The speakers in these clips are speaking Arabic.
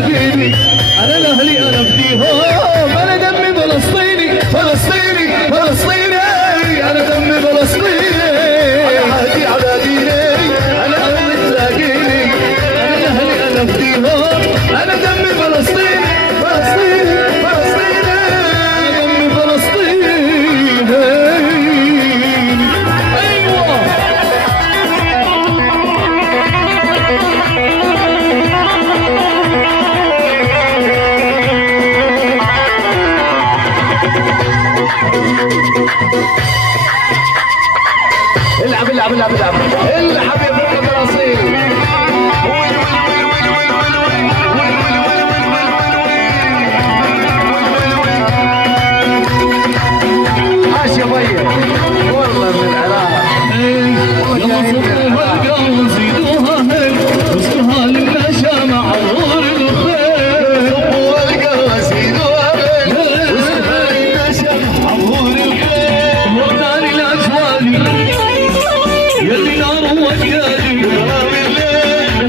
تلاقيني انا الاهلي انا بديهم انا دمي فلسطيني فلسطيني فلسطيني انا دمي فلسطيني انا عهدي على ديني انا اهلي تلاقيني انا الاهلي انا بديهم انا دمي فلسطيني فلسطيني فلسطيني انا دمي فلسطيني ايوه العب العب العب العب العب يا فرقة فلسطين عاش يا بيي والله من العراق يلا صبوها القوم زيدوها هل وصلها للنشا مع ظهور الخير صبوها القوم زيدوها هل وصلها للنشا مع ظهور الخير ورداني الاجوالي يلي نار وجهالي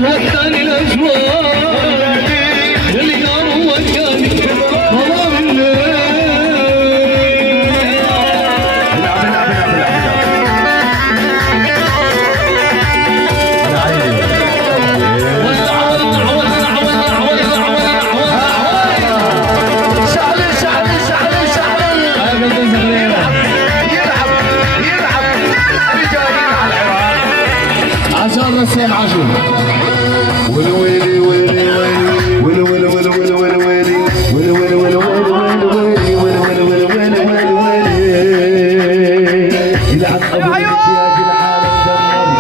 ورداني الاجوالي يلي نار وجهالي ظلام الليل عشان رسام عاشور ويلي ويلي ويلي ويلي ويلي ويلي ويلي ويلي ويلي ويلي ويلي ويلي ويلي يلعب ابو الامتياز العالم دمر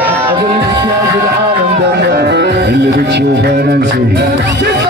يلعب ابو الامتياز العالم دمر اللي بتشوفه ننسي